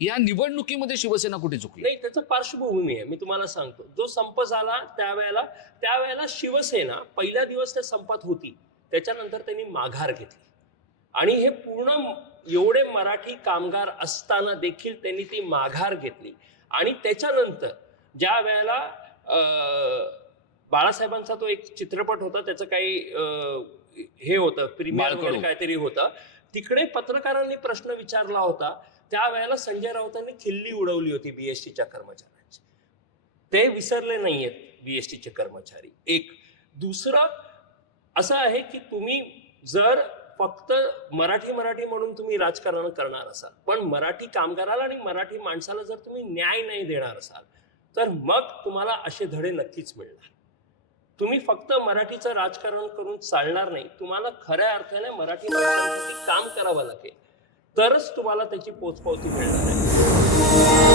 या निवडणुकीमध्ये शिवसेना कुठे चुकली? नाही त्याचं पार्श्वभूमी आहे. मी तुम्हाला सांगतो. जो संप झाला त्यावेळेला त्यावेळेला शिवसेना पहिल्या दिवस त्या संपात होती. त्याच्यानंतर त्यांनी माघार घेतली. आणि हे पूर्ण एवढे मराठी कामगार असताना देखील त्यांनी ती माघार घेतली. आणि त्याच्यानंतर ज्या वेळेला बाळासाहेबांचा तो एक चित्रपट होता त्याचं काही हे होतं प्रीमियर. वगैरे काहीतरी होतं. तिकडे पत्रकारांनी प्रश्न विचारला होता. त्यावेळेला संजय राऊतांनी खिल्ली उडवली होती बीएसटीच्या कर्मचाऱ्यांची. ते विसरले नाहीयेत बीएसटीचे कर्मचारी. एक. दुसरं असं आहे की तुम्ही जर फक्त मराठी मराठी म्हणून तुम्ही राजकारण करणार असाल पण मराठी कामगाराला आणि मराठी माणसाला जर तुम्ही न्याय नाही देणार असाल तर मग तुम्हाला असे धडे नक्कीच मिळणार. तुम्ही फक्त मराठीचं राजकारण करून चालणार नाही. तुम्हाला खऱ्या अर्थाने मराठी माणसांसाठी काम करावं लागेल. तरच तुम्हाला त्याची पोचपावती मिळणार आहे.